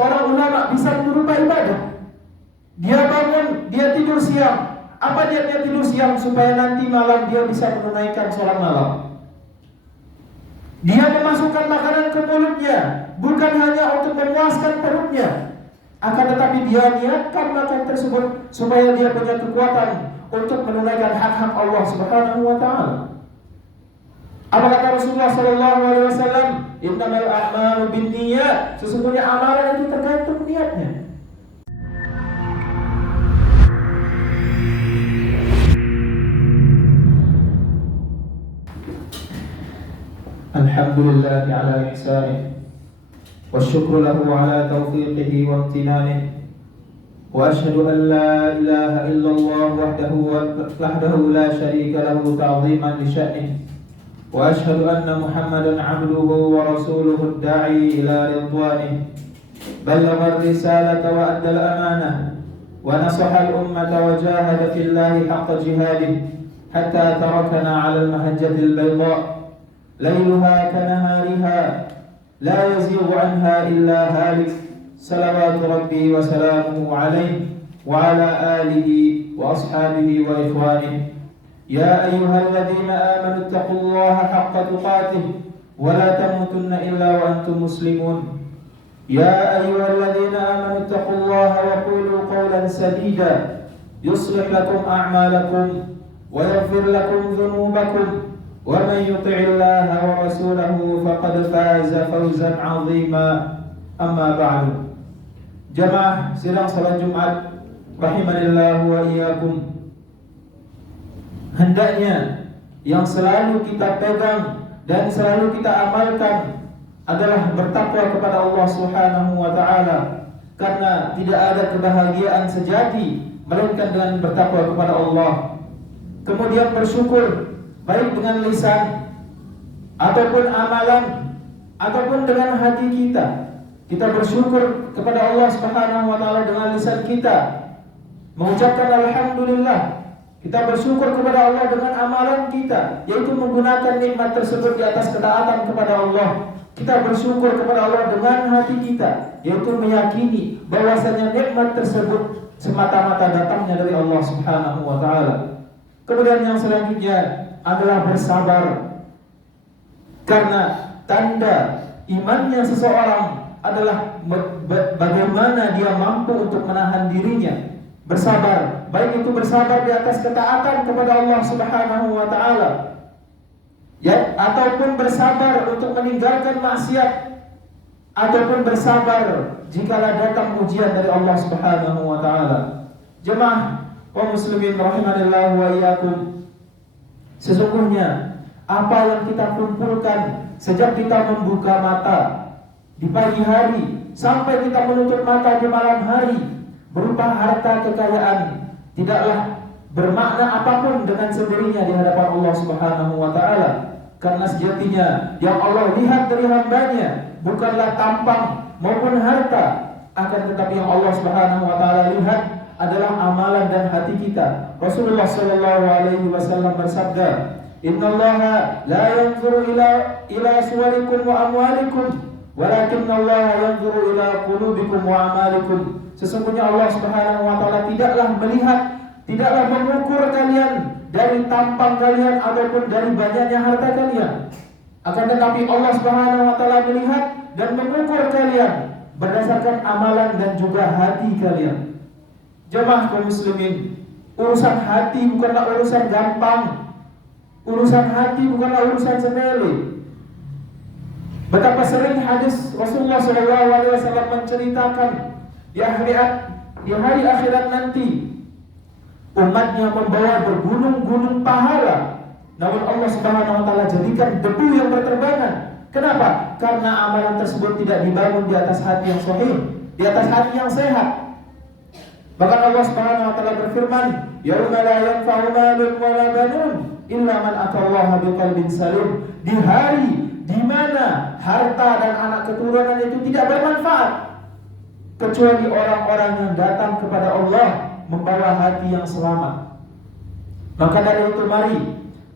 seorang ulama bisa berupa ibadah. Dia bangun, dia tidur siang. Apa dia tidur siang? Supaya nanti malam dia bisa menunaikan sholat malam. Dia memasukkan makanan ke mulutnya bukan hanya untuk memuaskan perutnya, akan tetapi dia niatkan makan tersebut supaya dia punya kekuatan untuk menunaikan hak-hak Allah Subhanahu wa taala. Apa kata Rasulullah sallallahu alaihi wasallam? Innamal a'malu binniyat. Sesungguhnya amalan itu tergantung niatnya. Alhamdulillah ala ihsanih wasyukru lahu ala taufiqihi wa imtinanihi wa ashhadu an la ilaha illallah wahdahu la syarika lahu ta'ziman li sya'nihi wa ashhadu anna Muhammadan 'abduhu wa rasuluhu ad-da'i ila ridwanihi ballagha ar-risalata wa adda al-amanah wa nasaha al-ummata wa jahada fillahi haqqa jihadihi hatta tarakana 'ala al-mahajjati al-bayda' ليلها كنهارها لا يزيغ عنها إلا هالك صلوات ربي وسلامه عليه وعلى آله وأصحابه وإخوانه يا أيها الذين آمنوا اتقوا الله حق تقاته ولا تموتن إلا وأنتم مسلمون يا أيها الذين آمنوا اتقوا الله وقولوا قولا سديدا يصلح لكم أعمالكم ويغفر لكم ذنوبكم ومن يطع الله ورسوله فقد فاز فوزا عظيما أما بعد. Jamaah sidang salat Jumat rahimanillah wa iyyakum. Hendaknya yang selalu kita pegang dan selalu kita amalkan adalah bertakwa kepada Allah Subhanahu wa taala, karena tidak ada kebahagiaan sejati melainkan dengan bertakwa kepada Allah. Kemudian bersyukur baik dengan lisan ataupun amalan ataupun dengan hati kita. Kita bersyukur kepada Allah Subhanahu wa taala dengan lisan kita, mengucapkan alhamdulillah. Kita bersyukur kepada Allah dengan amalan kita, yaitu menggunakan nikmat tersebut di atas ketaatan kepada Allah. Kita bersyukur kepada Allah dengan hati kita, yaitu meyakini bahwasanya nikmat tersebut semata-mata datangnya dari Allah Subhanahu wa taala. Kemudian yang selanjutnya adalah bersabar, karena tanda imannya seseorang adalah bagaimana dia mampu untuk menahan dirinya. Bersabar, baik itu bersabar di atas ketaatan kepada Allah Subhanahu wa taala, ya, ataupun bersabar untuk meninggalkan maksiat, ataupun bersabar jikalau datang ujian dari Allah Subhanahu wa taala. Jemaah kaum muslimin rahimanillah wa iyyakum. Sesungguhnya apa yang kita kumpulkan sejak kita membuka mata di pagi hari sampai kita menutup mata di malam hari berupa harta kekayaan tidaklah bermakna apapun dengan sendirinya di hadapan Allah Subhanahu wa taala, karena sejatinya yang Allah lihat dari hambanya bukanlah tampang maupun harta, akan tetapi yang Allah Subhanahu wa taala lihat adalah amalan dan hati kita. Rasulullah sallallahu alaihi wasallam bersabda, "Innallaha la yanzuru ila suwarikum wa amwalikum, walakinnallaha yanzuru ila qulubikum wa amalikum." Sesungguhnya Allah Subhanahu wa taala tidaklah mengukur kalian dari tampang kalian ataupun dari banyaknya harta kalian. Akan tetapi Allah Subhanahu wa taala melihat dan mengukur kalian berdasarkan amalan dan juga hati kalian. Jemaah kaum muslimin, urusan hati bukanlah urusan gampang. Urusan hati bukanlah urusan sepele. Betapa sering hadis Rasulullah SAW menceritakan di hari akhirat nanti umatnya membawa bergunung-gunung pahala, namun Allah Subhanahu wa taala jadikan debu yang berterbangan. Kenapa? Karena amalan tersebut tidak dibangun di atas hati yang sahih, di atas hati yang sehat. Bahkan Allah Subhanahu wa taala berfirman, "Yauma la yanfa'u malun wa la banun illa man atallaha biqalbin salim." Di hari di mana harta dan anak keturunan itu tidak bermanfaat kecuali orang-orang yang datang kepada Allah membawa hati yang selamat. Maka dari itu mari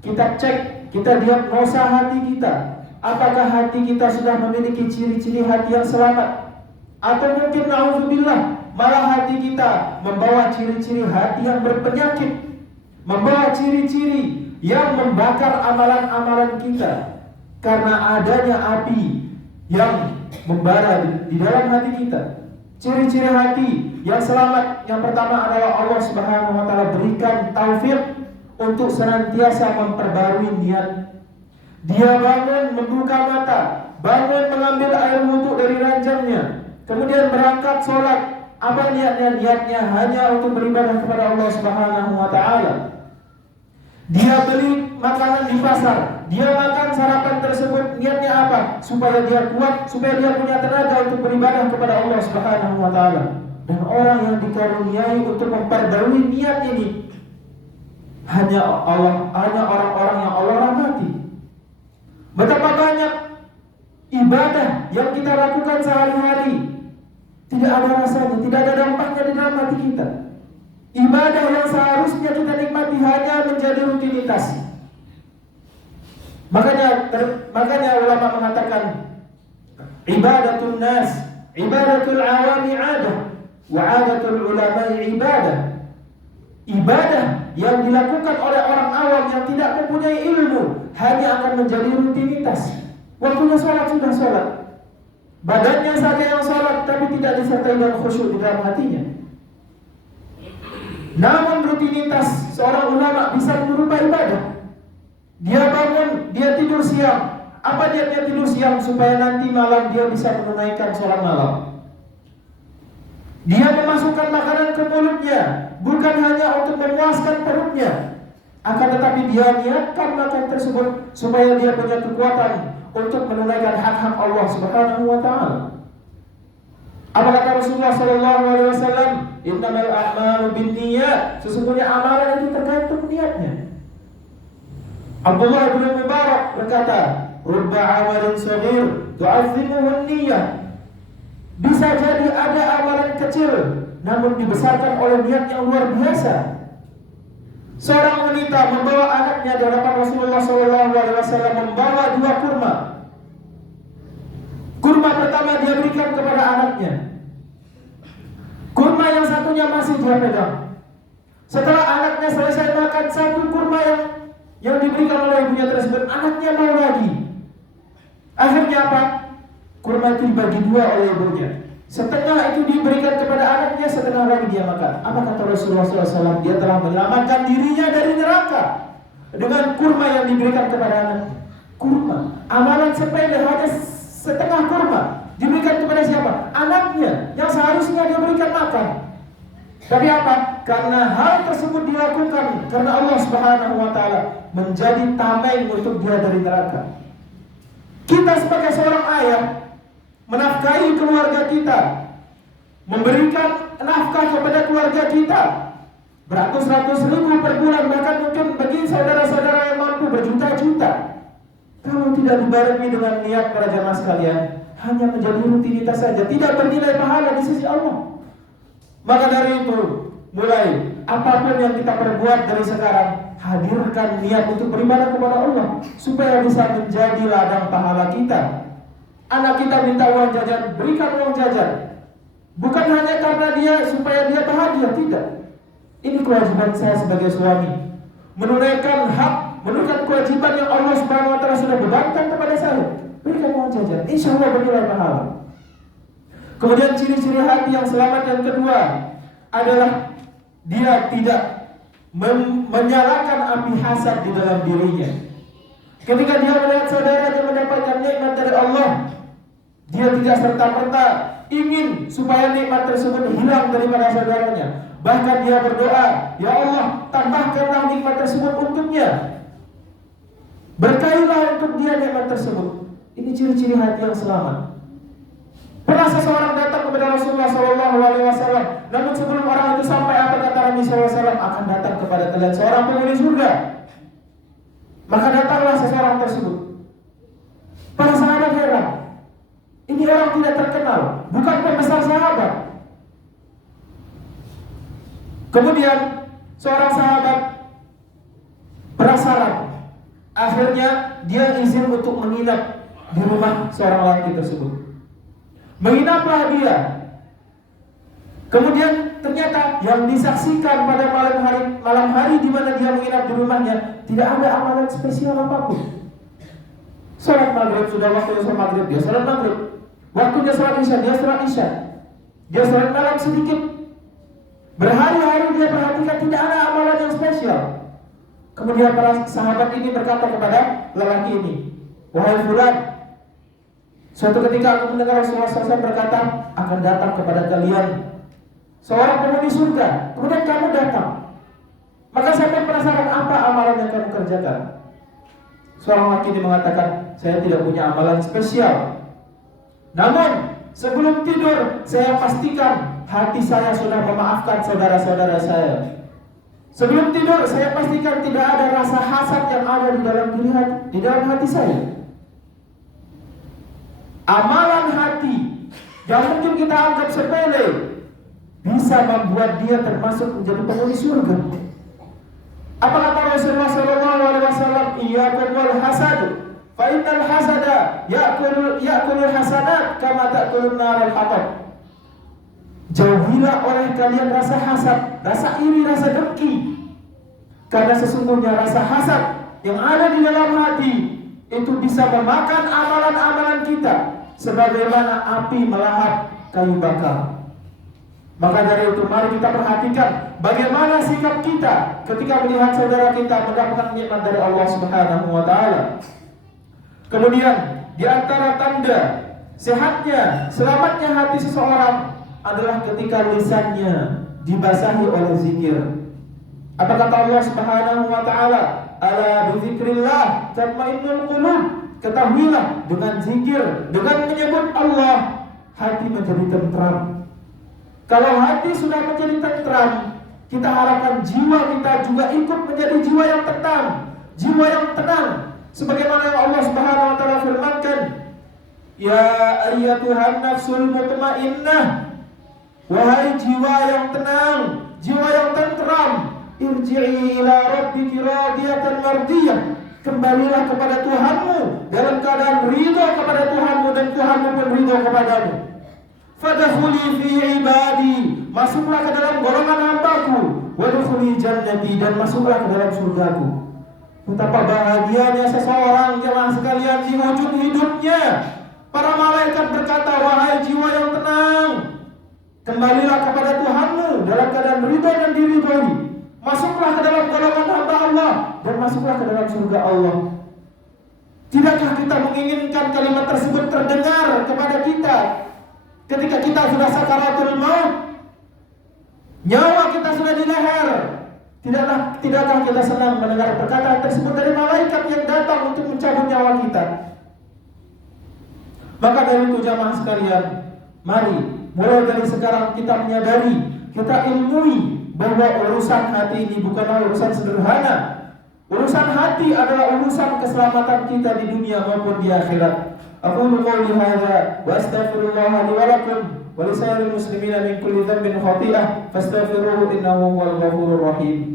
kita cek, kita diagnosa hati kita. Apakah hati kita sudah memiliki ciri-ciri hati yang selamat? Atau mungkin na'udzubillah, malah hati kita membawa ciri-ciri hati yang berpenyakit, membawa ciri-ciri yang membakar amalan-amalan kita karena adanya api yang membara di dalam hati kita. Ciri-ciri hati yang selamat yang pertama adalah Allah Subhanahu wa taala berikan taufik untuk senantiasa memperbarui niat. Dia bangun membuka mata, bangun mengambil air wudhu dari ranjangnya, kemudian berangkat sholat. Apa niatnya? Niatnya hanya untuk beribadah kepada Allah Subhanahu wa taala. Dia beli makanan di pasar, dia makan sarapan tersebut, niatnya apa? Supaya dia kuat, supaya dia punya tenaga untuk beribadah kepada Allah Subhanahu wa taala. Dan orang yang dikaruniai untuk memperbarui niat ini hanya orang-orang yang Allah rahmati. Betapa banyak ibadah yang kita lakukan sehari-hari tidak ada rasanya, tidak ada dampaknya di dalam hati kita. Ibadah yang seharusnya kita nikmati hanya menjadi rutinitas. Makanya ulama mengatakan ibadatun nas, ibadatul awami adah, wa adatul ulama ibadah. Ibadah yang dilakukan oleh orang awam yang tidak mempunyai ilmu hanya akan menjadi rutinitas. Waktunya sholat sudah sholat, badannya saja yang sholat tapi tidak disertai dengan khusyuk di dalam hatinya. Namun rutinitas seorang ulama bisa berupa ibadah. Dia bangun, dia tidur siang. Apa dia tidur siang? Supaya nanti malam dia bisa menunaikan sholat malam. Dia memasukkan makanan ke mulutnya bukan hanya untuk memuaskan perutnya, akan tetapi dia niatkan makan tersebut supaya dia punya kekuatan untuk menunaikan hak-hak Allah Subhanahu wa taala. Apa kata Rasulullah sallallahu alaihi wasallam? Innamal a'malu binniyat. Sesungguhnya amalan itu tergantung niatnya. Abdullah bin Mubarak berkata, "Rubba 'amalin shaghir tu'azzimuhu an-niyyah." Bisa jadi ada amalan kecil namun dibesarkan oleh niat yang luar biasa. Seorang wanita membawa anaknya di hadapan Rasulullah sallallahu alaihi wasallam, membawa 2 kurma. Kurma pertama dia berikan kepada anaknya. Kurma yang satunya masih dia pegang. Setelah anaknya selesai makan 1 kurma yang diberikan oleh ibunya tersebut, anaknya mau lagi. Akhirnya apa? Kurma itu dibagi 2 oleh ibunya. Setengah itu diberikan kepada anaknya, setengah lagi dia makan. Apa kata Rasulullah SAW? Dia telah menyelamatkan dirinya dari neraka dengan kurma yang diberikan kepada anaknya. Kurma, amalan sepele, hanya setengah kurma diberikan kepada siapa? Anaknya yang seharusnya dia berikan makan. Tapi apa? Karena hal tersebut dilakukan karena Allah Subhanahu wa taala menjadi tameng untuk dia dari neraka. Kita sebagai seorang ayah menafkahi keluarga kita, memberikan nafkah kepada keluarga kita beratus-ratus ribu per bulan, bahkan mungkin bagi saudara-saudara yang mampu berjuta-juta. Kalau tidak dibarengi dengan niat para jamaah sekalian, hanya menjadi rutinitas saja, tidak bernilai pahala di sisi Allah. Maka dari itu, mulai apapun yang kita perbuat dari sekarang, hadirkan niat untuk beribadah kepada Allah supaya bisa menjadi ladang pahala kita. Anak kita minta uang jajan, berikan uang jajan. Bukan hanya karena dia supaya dia bahagia, tidak. Ini kewajiban saya sebagai suami, menunaikan hak, menunaikan kewajiban yang Allah Subhanahu wa taala sudah bebankan kepada saya. Berikan uang jajan, insya Allah bernilai pahala. Kemudian ciri-ciri hati yang selamat yang kedua adalah dia tidak menyalakan api hasad di dalam dirinya. Ketika dia melihat saudaranya mendapatkan nikmat dari Allah, dia tidak serta-merta ingin supaya nikmat tersebut hilang daripada saudaranya. Bahkan dia berdoa, "Ya Allah, tambahkanlah nikmat tersebut untuknya. Berkailah untuk dia nikmat tersebut." Ini ciri-ciri hati yang selamat. Pernah seseorang datang kepada Rasulullah SAW, namun sebelum orang itu sampai, apa kata Nabi SAW? Akan datang kepada kalian seorang penghuni surga. Maka datanglah seseorang tersebut. Para sahabat heran, ini orang tidak terkenal, bukan pembesar sahabat. Kemudian seorang sahabat penasaran. Akhirnya dia izin untuk menginap di rumah seorang lelaki tersebut. Menginaplah dia Kemudian ternyata yang disaksikan pada malam hari di mana dia menginap di rumahnya tidak ada amalan spesial apapun. Salat maghrib, sudah waktunya salat maghrib, dia salat maghrib. Waktunya salat isya, dia salat isya. Dia salat malam sedikit. Berhari-hari dia perhatikan tidak ada amalan yang spesial. Kemudian para sahabat ini berkata kepada lelaki ini, "Wahai fulan, suatu ketika aku mendengar Rasulullah SAW berkata, akan datang kepada kalian seorang penghuni surga, kemudian kamu datang. Maka saya penasaran apa amalan yang kamu kerjakan?" Seorang laki ini mengatakan, "Saya tidak punya amalan spesial. Namun sebelum tidur saya pastikan hati saya sudah memaafkan saudara-saudara saya. Sebelum tidur saya pastikan tidak ada rasa hasad yang ada di dalam hati saya." Amalan hati yang mungkin kita anggap sepele bisa membuat dia termasuk menjadi penghuni surga. Apa kata Rasulullah SAW? "Iyyakum wal hasad, fa innal hasada ya'kulul hasanat kama ta'kulun nar al-hatab." Jauhilah oleh kalian rasa hasad, rasa iri, rasa dengki. Karena sesungguhnya rasa hasad yang ada di dalam hati itu bisa memakan amalan-amalan kita sebagaimana api melahap kayu bakar. Maka dari itu mari kita perhatikan bagaimana sikap kita ketika melihat saudara kita mendapatkan nikmat dari Allah Subhanahu wa taala. Kemudian di antara tanda sehatnya, selamatnya hati seseorang adalah ketika lisannya dibasahi oleh zikir. Apa kata Allah Subhanahu wa taala? "Ala bizikrillah tatmainnul qulub." Ketahuilah dengan zikir, dengan menyebut Allah, hati menjadi tentram. Kalau hati sudah menjadi tentram, kita harapkan jiwa kita juga ikut menjadi jiwa yang tenang, jiwa yang tenang. Sebagaimana yang Allah Subhanahu wa taala firmankan, "Ya ayyatuhan nafsul mutmainnah." Wahai jiwa yang tenang, jiwa yang tentram, irji'i ila rabbiki radiyatan mardiyah. Kembalilah kepada Tuhanmu dalam keadaan ridho kepada Tuhanmu dan Tuhanmu pun ridho kepadamu. Fadkhuli fi ibadi, masuklah ke dalam golongan hambaku. Wadkhuli jannati, dan masuklah ke dalam surgaku. Betapa bahagianya seseorang jemaah sekalian di ujung hidupnya. Para malaikat berkata, "Wahai jiwa yang tenang, kembalilah kepada Tuhanmu dalam keadaan ridho dan diridhoi. Masuklah ke dalam golongan hamba Allah dan masuklah ke dalam surga Allah." Tidakkah kita menginginkan kalimat tersebut terdengar kepada kita ketika kita sudah sakaratul maut? Nyawa kita sudah di leher. Tidakkah kita senang mendengar perkataan tersebut dari malaikat yang datang untuk mencabut nyawa kita? Maka dari itu jamaah sekalian, mari mulai dari sekarang kita menyadari, kita ilmui bahwa urusan hati ini bukanlah urusan sederhana. Urusan hati adalah urusan keselamatan kita di dunia maupun di akhirat. Aqulu qouli hadza wa astaghfirullaha li wa lakum wa li sairil muslimina min kulli dhanbin khati'ah fastaghfiruhu innahu huwal ghafurur rahim.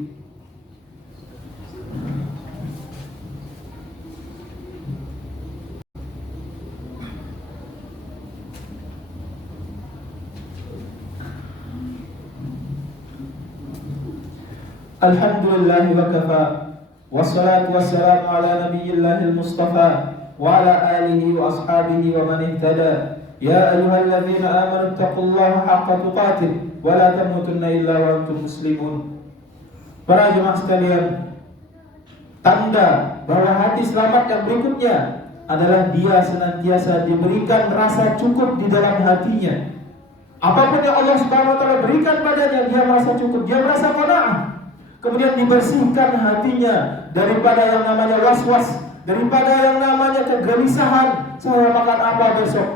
Alhamdulillahi wa kafa, wassalatu wassalamu ala nabiyyillahil mustafa wa ala alihi wa ashabihi wa man ihtada. Ya ayyuhalladzina amanu taqullaha haqqa tuqatih wa la tamutunna illa wa antum muslimun. Para jemaah sekalian, tanda bahwa hati selamat yang berikutnya adalah dia senantiasa diberikan rasa cukup di dalam hatinya. Apapun yang Allah Subhanahu wa taala berikan padanya, dia merasa cukup, dia merasa qanaah. Kemudian dibersihkan hatinya daripada yang namanya was-was, daripada yang namanya kegelisahan, saya makan apa besok.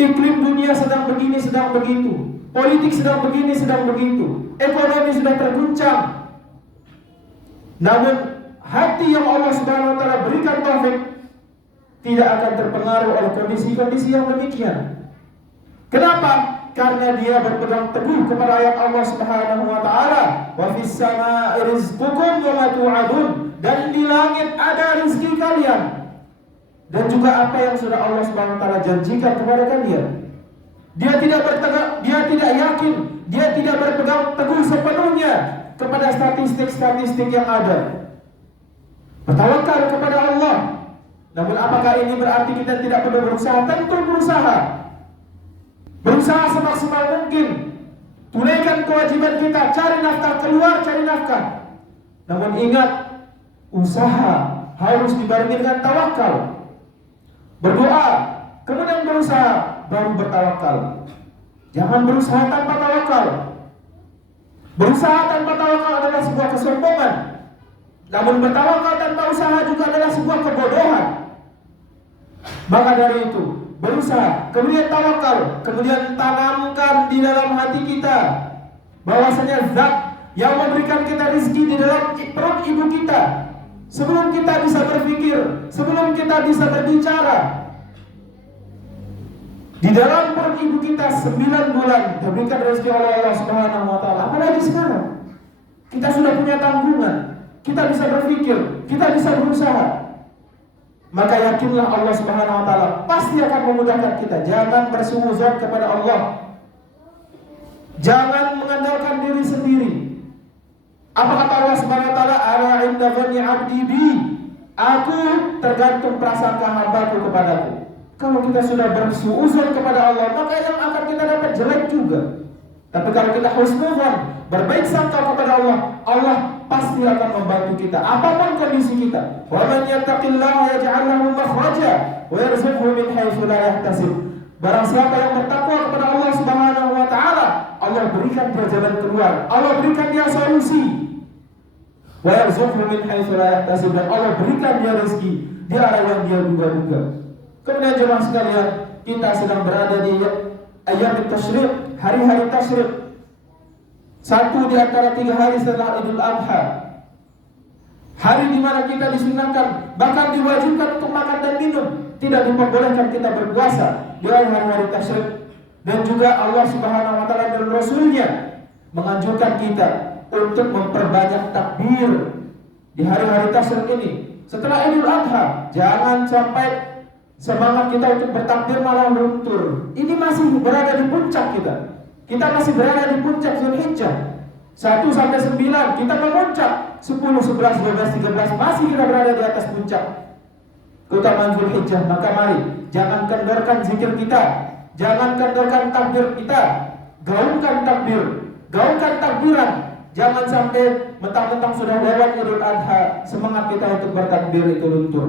Iklim dunia sedang begini, sedang begitu. Politik sedang begini, sedang begitu. Ekonomi sudah terguncang. Namun hati yang Allah Subhanahu wa taala berikan taufik tidak akan terpengaruh oleh kondisi-kondisi yang demikian. Kenapa? Karena dia berpegang teguh kepada ayat Allah Subhanahu wa taala, "Wa fis samaa'i rizqukum wa ma tu'adun." Dan di langit ada rezeki kalian dan juga apa yang sudah Allah Subhanahu wa taala janjikan kepada kalian. Dia tidak yakin, dia tidak berpegang teguh sepenuhnya kepada statistik-statistik yang ada. Bertawakal kepada Allah. Namun apakah ini berarti kita tidak perlu berusaha? Tentu berusaha. Berusaha semaksimal mungkin. Tunaikan kewajiban kita, cari nafkah, keluar cari nafkah. Namun ingat, usaha harus dibarengi dengan tawakal. Berdoa, kemudian berusaha, baru bertawakal. Jangan berusaha tanpa tawakal. Berusaha tanpa tawakal adalah sebuah kesombongan. Namun bertawakal tanpa usaha juga adalah sebuah kebodohan. Maka dari itu, berusaha, kemudian tawakal, kemudian tanamkan di dalam hati kita bahwasanya zat yang memberikan kita rezeki di dalam perut ibu kita. Sebelum kita bisa berpikir, sebelum kita bisa berbicara, di dalam perut ibu kita 9 bulan diberikan rezeki oleh Allah Subhanahu wa taala. Apalagi sekarang kita sudah punya tanggungan, kita bisa berpikir, kita bisa berusaha. Maka yakinlah Allah Subhanahu wa taala pasti akan memudahkan kita. Jangan bersuuzon kepada Allah. Jangan mengandalkan diri sendiri. Apa kata Allah Subhanahu wa taala? Ala inda dhanni 'abdi bi. Aku tergantung prasangka hambaku kepadaku. Kalau kita sudah bersuuzon kepada Allah, maka yang akan kita dapat jelek juga. Tapi kalau kita husnudzon, berbaik sangka kepada Allah, Allah pasti akan membantu kita apapun kondisi kita. Wa man yattaqillaha yaj'al lahu makhraja wa yarzuqhu min haitsu la yahtasib. Barang siapa yang bertakwa kepada Allah Subhanahu wa taala, Allah berikan dia jalan keluar, Allah berikan dia solusi. Wa yarzuqhu min haitsu la yahtasib, dan Allah berikan dia rezeki di arah yang dia duga-duga. Kemudian jemaah sekalian, kita sedang berada di ayat tasyrik, hari-hari tasyrik. Satu di antara 3 hari setelah Idul Adha. Hari di mana kita disunahkan, bahkan diwajibkan untuk makan dan minum. Tidak diperbolehkan kita berpuasa di hari-hari tasyrik. Dan juga Allah Subhanahu wa taala dan Rasulnya menganjurkan kita untuk memperbanyak takbir di hari-hari tasyrik ini. Setelah Idul Adha, jangan sampai semangat kita untuk bertakbir malah luntur. Ini masih berada di puncak kita. Kita masih berada di puncak Zulhijjah 1 sampai 9. Kita memuncak 10, 11, 12, 13. Masih kita berada di atas puncak keutamaan Zulhijjah. Maka mari, jangan kendorkan zikir kita, jangan kendorkan takbir kita. Gaungkan takbir, gaungkan takbiran. Jangan sampai mentang-mentang sudah lewat Idul Adha, semangat kita untuk bertakbir itu luntur.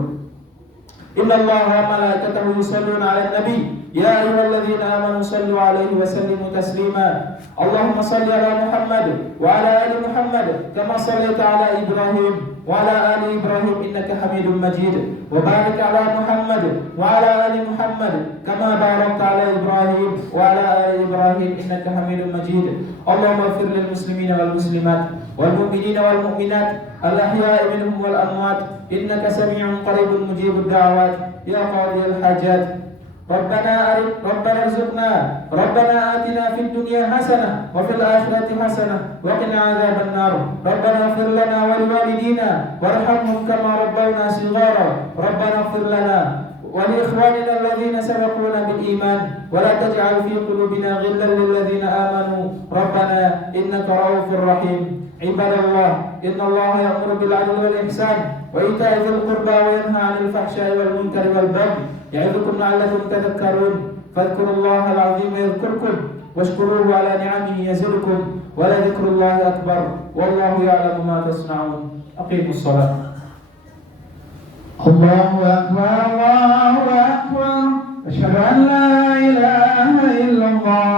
Inna Allah wa malaikatahu yusalluna 'alan nabi ya ayyuhalladzina amanu sallu 'alaihi wa sallimu taslima. Allahumma salli 'ala Muhammad wa 'ala ali Muhammad kama shallaita 'ala Ibrahim wa 'ala ali Ibrahim innaka Hamidum Majid. Wa barik 'ala Muhammad wa 'ala ali Muhammad kama barakta 'ala Ibrahim wa 'ala ali Ibrahim innaka Hamidum Majid. Allahumma ighfir lil muslimina wal muslimat wal mu'minina wal mu'minat al-ahya'i minhum wal amwat innaka sami'un qaribun mujibud da'wat ya qadiyal hajat. Rabbana atina fid dunya hasanah wa fil akhirati hasanah wa qina adzaban nar. Rabbana ighfir lana wa liwalidina warhamhum kama rabbayna shighara. Rabbana ighfir lana wa li ikhwanina alladhina sabaquna bil iman wa la taj'al fi qulubina ghillan lil ladzina amanu rabbana innaka ra'ufur rahim. Ibadallah, innallaha ya'muru bil 'adli wal ihsan wa ita'i dzil qurba wa yanha 'anil fahsya'i wal munkari wal baghi ya'idukum la'allakum tadhakkarun. Fadhkurullaha al-'azima yadhkurkum washkuruhu 'ala ni'amihi yazidkum wa la dzikrullahi akbar wallahu ya'lamu ma tasna'un. Aqimus shalah. Allahu akbar, Allahu akbar. Asyhadu an la ilaha illallah.